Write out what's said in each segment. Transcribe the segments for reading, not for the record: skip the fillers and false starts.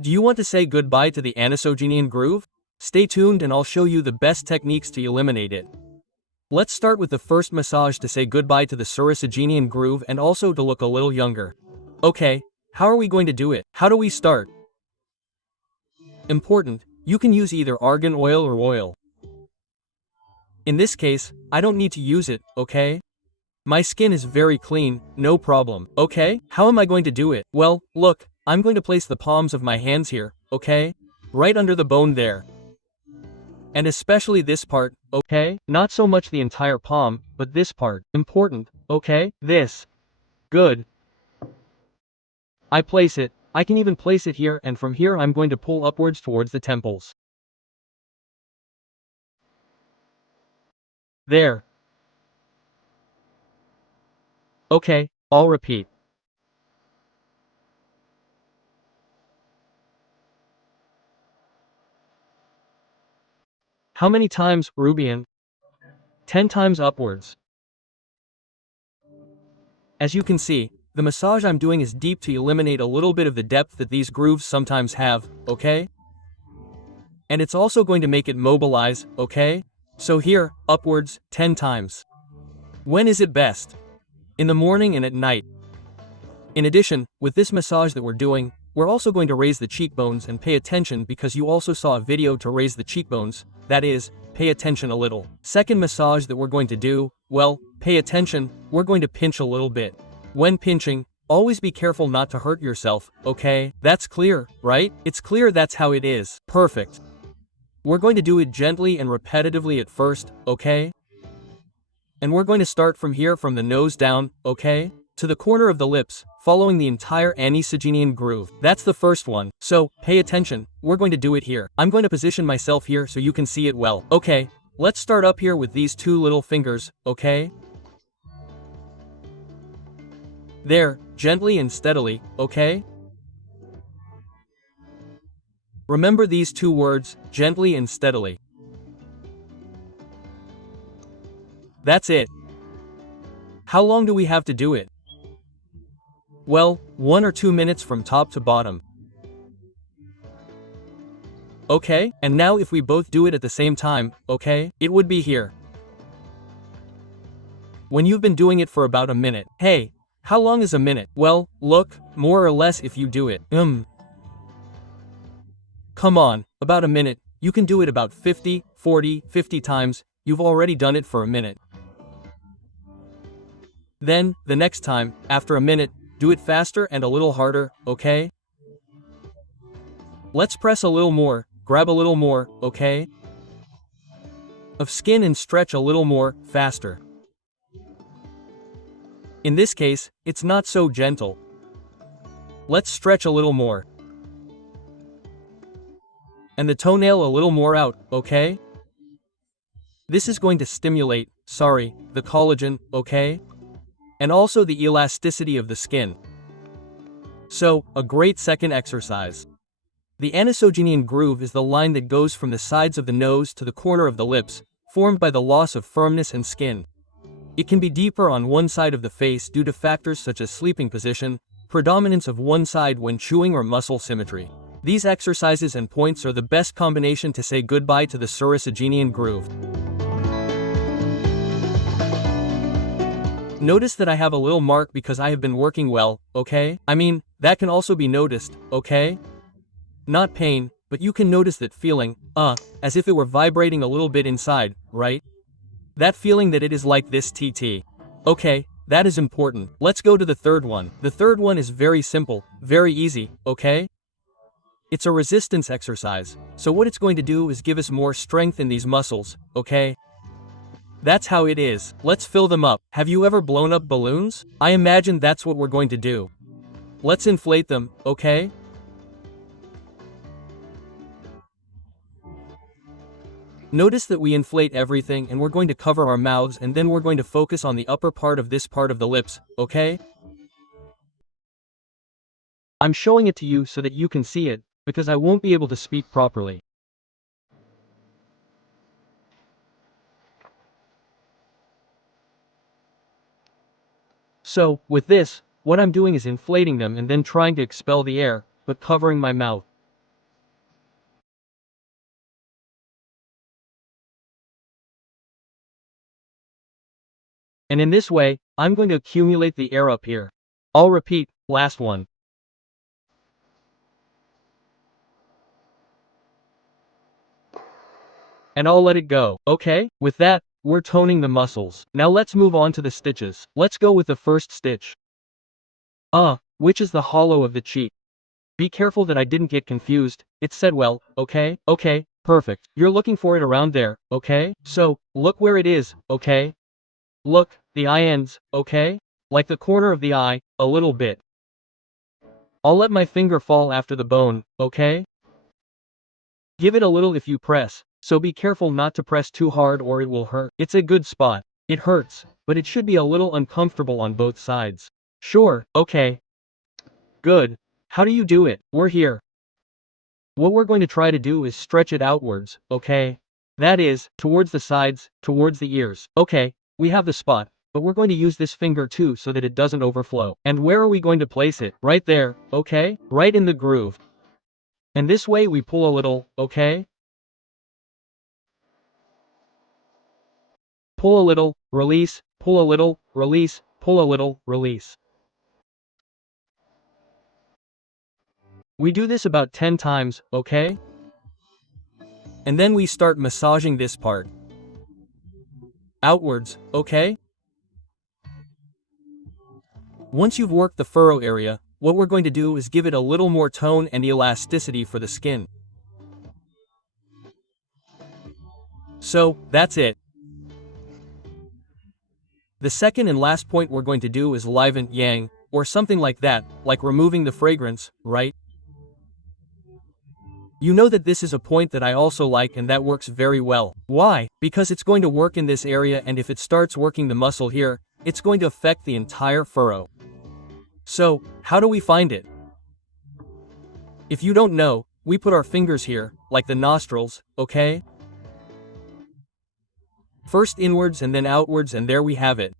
Do you want to say goodbye to the anisogenian groove? Stay tuned and I'll show you the best techniques to eliminate it. Let's start with the first massage to say goodbye to the pseudogenian groove and also to look a little younger. Okay, how are we going to do it? How do we start? Important, you can use either argan oil or oil. In this case, I don't need to use it, okay? My skin is very clean, no problem, okay? How am I going to do it? Well, look, I'm going to place the palms of my hands here, okay? Right under the bone there. And especially this part, okay? Not so much the entire palm, but this part. Important, okay? This. Good. I place it. I can even place it here, and from here I'm going to pull upwards towards the temples. There. Okay, I'll repeat. How many times, Rubian? 10 times upwards. As you can see, the massage I'm doing is deep to eliminate a little bit of the depth that these grooves sometimes have, okay? And it's also going to make it mobilize, okay? So here, upwards, 10 times. When is it best? In the morning and at night. In addition, with this massage that we're doing, we're also going to raise the cheekbones and pay attention because you also saw a video to raise the cheekbones, that is, pay attention a little. Second massage that we're going to do, well, pay attention, we're going to pinch a little bit. When pinching, always be careful not to hurt yourself, okay? That's clear, right? It's clear that's how it is. Perfect. We're going to do it gently and repetitively at first, okay? And we're going to start from here from the nose down, okay? To the corner of the lips, following the entire anisogenian groove. That's the first one. So, pay attention, we're going to do it here. I'm going to position myself here so you can see it well. Okay, let's start up here with these two little fingers, okay? There, gently and steadily, okay? Remember these two words, gently and steadily. That's it. How long do we have to do it? Well, 1 or 2 minutes from top to bottom. Okay, and now if we both do it at the same time, okay, it would be here. When you've been doing it for about a minute. Hey, how long is a minute? Well, look, more or less if you do it. Come on, about a minute, you can do it about 50, 40, 50 times, you've already done it for a minute. Then, the next time, after a minute, do it faster and a little harder, okay? Let's press a little more, grab a little more, okay? Of skin and stretch a little more, faster. In this case, it's not so gentle. Let's stretch a little more. And the toenail a little more out, okay? This is going to stimulate, the collagen, okay? And also the elasticity of the skin. So, a great second exercise. The anisogenian groove is the line that goes from the sides of the nose to the corner of the lips, formed by the loss of firmness and skin. It can be deeper on one side of the face due to factors such as sleeping position, predominance of one side when chewing or muscle symmetry. These exercises and points are the best combination to say goodbye to the pseudogenian groove. Notice that I have a little mark because I have been working well, okay? I mean, that can also be noticed, okay? Not pain, but you can notice that feeling, as if it were vibrating a little bit inside, right? That feeling that it is like this TT. Okay, that is important. Let's go to the third one. The third one is very simple, very easy, okay? It's a resistance exercise, so what it's going to do is give us more strength in these muscles, okay? That's how it is. Let's fill them up. Have you ever blown up balloons? I imagine that's what we're going to do. Let's inflate them, okay? Notice that we inflate everything and we're going to cover our mouths and then we're going to focus on the upper part of this part of the lips, okay? I'm showing it to you so that you can see it, because I won't be able to speak properly. So, with this, what I'm doing is inflating them and then trying to expel the air, but covering my mouth. And in this way, I'm going to accumulate the air up here. I'll repeat, last one. And I'll let it go, okay? With that, we're toning the muscles. Now let's move on to the stitches. Let's go with the first stitch. Which is the hollow of the cheek. Be careful that I didn't get confused. It said well, okay? Okay, perfect. You're looking for it around there, okay? So, look where it is, okay? Look, the eye ends, okay? Like the corner of the eye, a little bit. I'll let my finger fall after the bone, okay? Give it a little if you press, so be careful not to press too hard or it will hurt. It's a good spot. It hurts, but it should be a little uncomfortable on both sides. Sure, okay. Good. How do you do it? We're here. What we're going to try to do is stretch it outwards, okay? That is, towards the sides, towards the ears. Okay, we have the spot, but we're going to use this finger too so that it doesn't overflow. And where are we going to place it? Right there, okay? Right in the groove. And this way we pull a little, okay? Pull a little, release, pull a little, release, pull a little, release. We do this about 10 times, okay? And then we start massaging this part. Outwards, okay? Once you've worked the furrow area, what we're going to do is give it a little more tone and elasticity for the skin. So, that's it. The second and last point we're going to do is liven yang, or something like that, like removing the fragrance, right? You know that this is a point that I also like and that works very well. Why? Because it's going to work in this area and if it starts working the muscle here, it's going to affect the entire furrow. So, how do we find it? If you don't know, we put our fingers here, like the nostrils, okay? First inwards and then outwards and there we have it.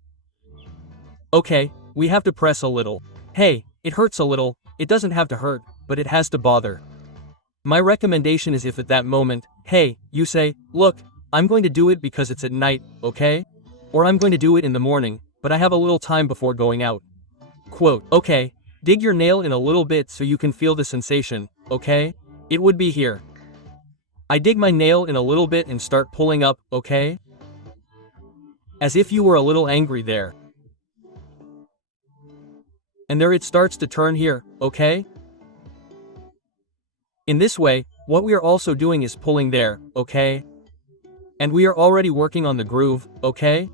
Okay, we have to press a little. Hey, it hurts a little, it doesn't have to hurt, but it has to bother. My recommendation is if at that moment, hey, you say, look, I'm going to do it because it's at night, okay? Or I'm going to do it in the morning, but I have a little time before going out. Quote, okay, dig your nail in a little bit so you can feel the sensation, okay? It would be here. I dig my nail in a little bit and start pulling up, okay? As if you were a little angry there. And there it starts to turn here, okay? In this way, what we are also doing is pulling there, okay? And we are already working on the groove, okay?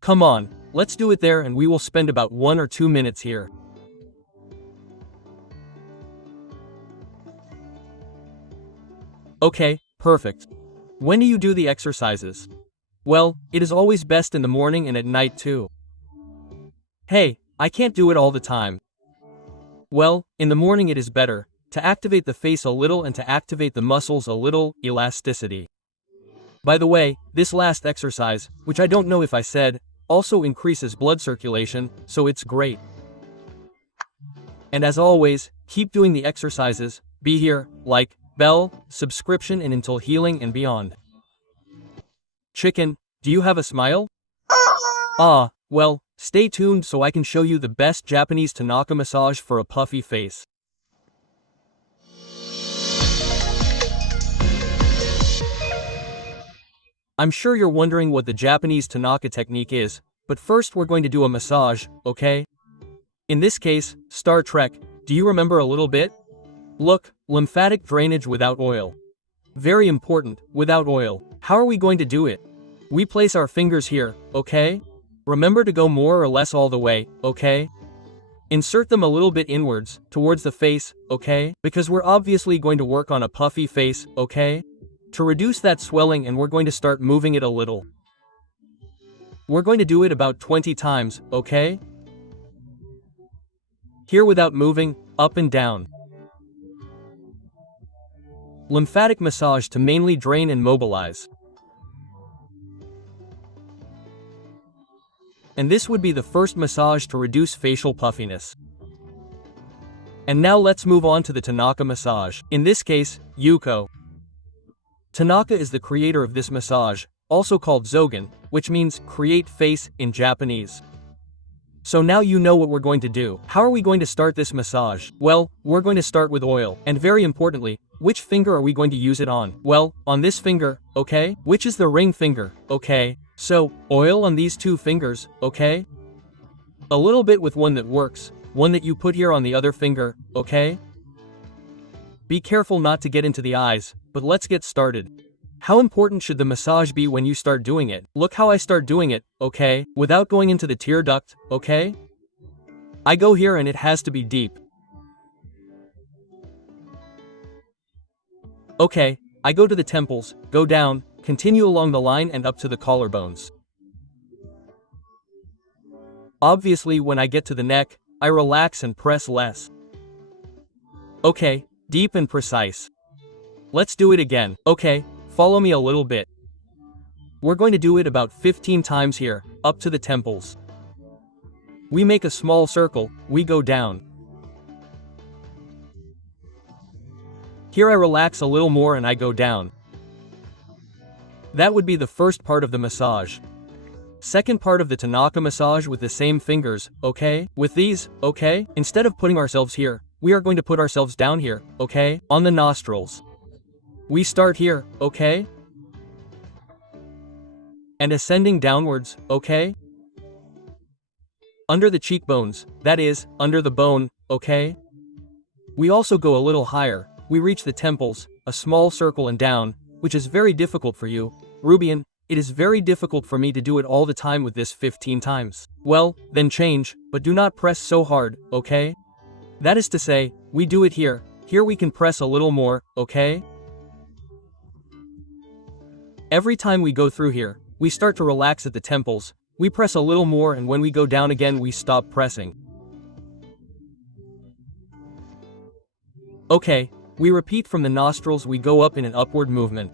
Come on, let's do it there and we will spend about 1 or 2 minutes here. Okay, perfect. When do you do the exercises? Well, it is always best in the morning and at night too. Hey, I can't do it all the time. Well, in the morning it is better, to activate the face a little and to activate the muscles a little, elasticity. By the way, this last exercise, which I don't know if I said, also increases blood circulation, so it's great. And as always, keep doing the exercises, be here, like, bell, subscription and until healing and beyond. Chicken, do you have a smile? Well, stay tuned so I can show you the best Japanese Tanaka massage for a puffy face. I'm sure you're wondering what the Japanese Tanaka technique is, but first we're going to do a massage, okay? In this case, Star Trek, do you remember a little bit? Look, lymphatic drainage without oil. Very important, without oil. How are we going to do it? We place our fingers here, okay? Remember to go more or less all the way, okay? Insert them a little bit inwards, towards the face, okay? Because we're obviously going to work on a puffy face, okay? To reduce that swelling and we're going to start moving it a little. We're going to do it about 20 times, okay? Here without moving, up and down. Lymphatic massage to mainly drain and mobilize. And this would be the first massage to reduce facial puffiness. And now let's move on to the Tanaka massage. In this case, Yuko. Tanaka is the creator of this massage, also called Zogan, which means create face in Japanese. So now you know what we're going to do. How are we going to start this massage? Well, we're going to start with oil, and very importantly, which finger are we going to use it on? Well, on this finger, okay? Which is the ring finger, okay? So, oil on these two fingers, okay? A little bit with one that works, one that you put here on the other finger, okay? Be careful not to get into the eyes, but let's get started. How important should the massage be when you start doing it? Look how I start doing it, okay? Without going into the tear duct, okay? I go here and it has to be deep. Okay, I go to the temples, go down, continue along the line and up to the collarbones. Obviously, when I get to the neck, I relax and press less. Okay, deep and precise. Let's do it again. Okay, follow me a little bit. We're going to do it about 15 times here, up to the temples. We make a small circle, we go down. Here I relax a little more and I go down. That would be the first part of the massage. Second part of the Tanaka massage with the same fingers, okay? With these, okay? Instead of putting ourselves here, we are going to put ourselves down here, okay? On the nostrils. We start here, okay? And ascending downwards, okay? Under the cheekbones, that is, under the bone, okay? We also go a little higher, we reach the temples, a small circle and down, which is very difficult for you, Rubian. It is very difficult for me to do it all the time with this 15 times. Well, then change, but do not press so hard, okay? That is to say, we do it here, here we can press a little more, okay? Every time we go through here, we start to relax at the temples, we press a little more and when we go down again we stop pressing. Okay, we repeat from the nostrils, we go up in an upward movement.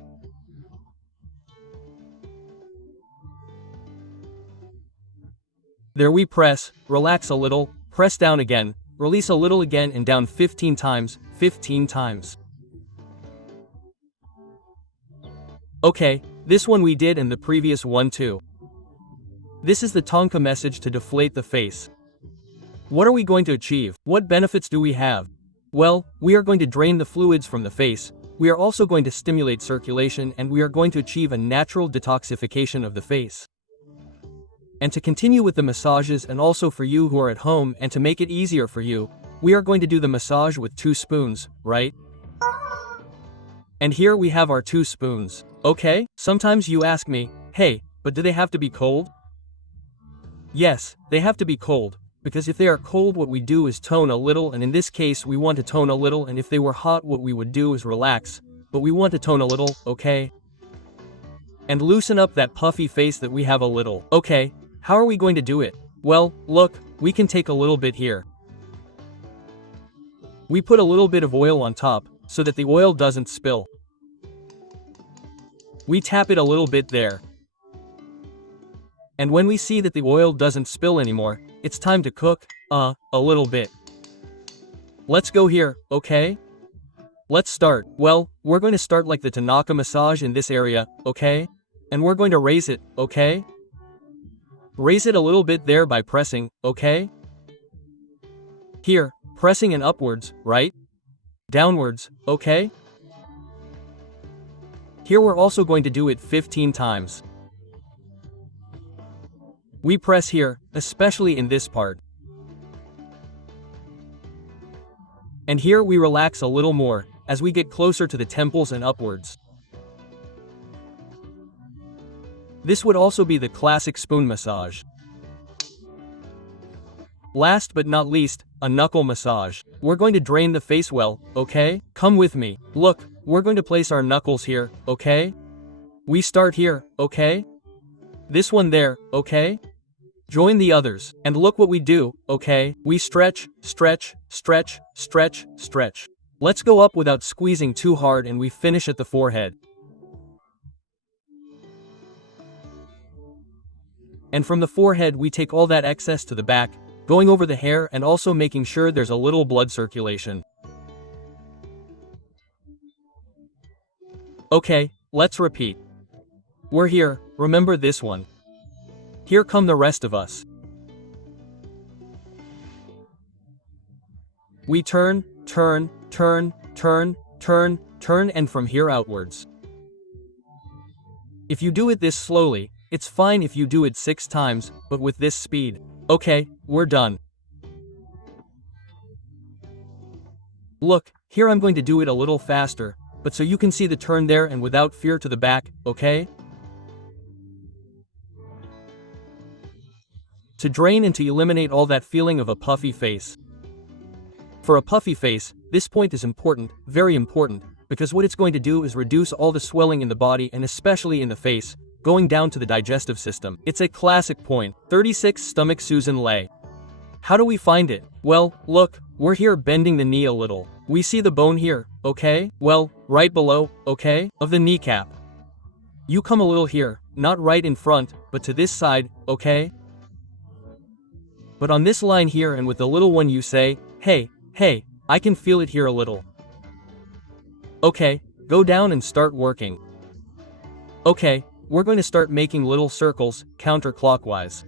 There we press, relax a little, press down again, release a little again and down 15 times, 15 times. Okay, this one we did and the previous one too. This is the Tanaka message to deflate the face. What are we going to achieve? What benefits do we have? Well, we are going to drain the fluids from the face, we are also going to stimulate circulation and we are going to achieve a natural detoxification of the face. And to continue with the massages and also for you who are at home and to make it easier for you, we are going to do the massage with 2 spoons, right? And here we have our 2 spoons. Okay, sometimes you ask me, hey, but do they have to be cold? Yes, they have to be cold, because if they are cold what we do is tone a little and in this case we want to tone a little and if they were hot what we would do is relax, but we want to tone a little, okay? And loosen up that puffy face that we have a little. Okay. How are we going to do it? Well, look, we can take a little bit here. We put a little bit of oil on top, so that the oil doesn't spill. We tap it a little bit there. And when we see that the oil doesn't spill anymore, it's time to cook, a little bit. Let's go here, okay? Let's start. Well, we're going to start like the Tanaka massage in this area, okay? And we're going to raise it, okay? Raise it a little bit there by pressing, okay? Here, pressing and upwards, right? Downwards, okay? Here we're also going to do it 15 times. We press here, especially in this part. And here we relax a little more, as we get closer to the temples and upwards. This would also be the classic spoon massage. Last but not least, a knuckle massage. We're going to drain the face well, okay? Come with me. Look, we're going to place our knuckles here, okay? We start here, okay? This one there, okay? Join the others, and look what we do, okay? We stretch, stretch, stretch, stretch, stretch. Let's go up without squeezing too hard and we finish at the forehead. And from the forehead we take all that excess to the back, going over the hair and also making sure there's a little blood circulation. Okay, let's repeat. We're here, remember this one. Here come the rest of us. We turn, turn, turn, turn, turn, turn, and from here outwards. If you do it this slowly, it's fine if you do it 6 times, but with this speed. Okay, we're done. Look, here I'm going to do it a little faster, but so you can see the turn there and without fear to the back, okay? To drain and to eliminate all that feeling of a puffy face. For a puffy face, this point is important, very important, because what it's going to do is reduce all the swelling in the body and especially in the face, going down to the digestive system. It's a classic point. 36 Stomach Susan Lay. How do we find it? Well, look, we're here bending the knee a little. We see the bone here, okay? Well, right below, okay? Of the kneecap. You come a little here, not right in front, but to this side, okay? But on this line here and with the little one you say, hey, I can feel it here a little. Okay, go down and start working. Okay, we're going to start making little circles, counterclockwise.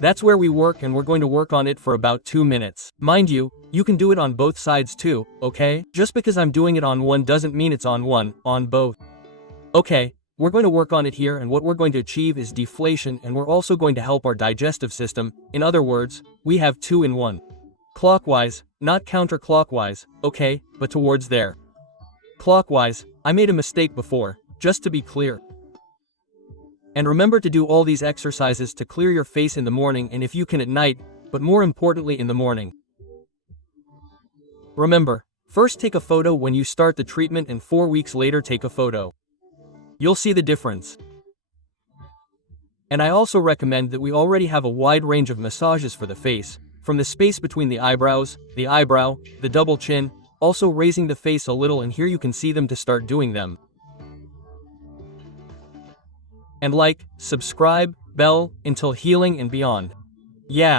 That's where we work and we're going to work on it for about 2 minutes. Mind you, you can do it on both sides too, okay? Just because I'm doing it on one doesn't mean it's on one, on both. Okay, we're going to work on it here and what we're going to achieve is deflation and we're also going to help our digestive system. In other words, we have 2 in 1. Clockwise, not counterclockwise, okay, but towards there. Clockwise, I made a mistake before, just to be clear. And remember to do all these exercises to clear your face in the morning and if you can at night, but more importantly in the morning. Remember, first take a photo when you start the treatment and 4 weeks later take a photo. You'll see the difference. And I also recommend that we already have a wide range of massages for the face, from the space between the eyebrows, the eyebrow, the double chin, also raising the face a little and here you can see them to start doing them. And like, subscribe, bell, until healing and beyond. Yeah.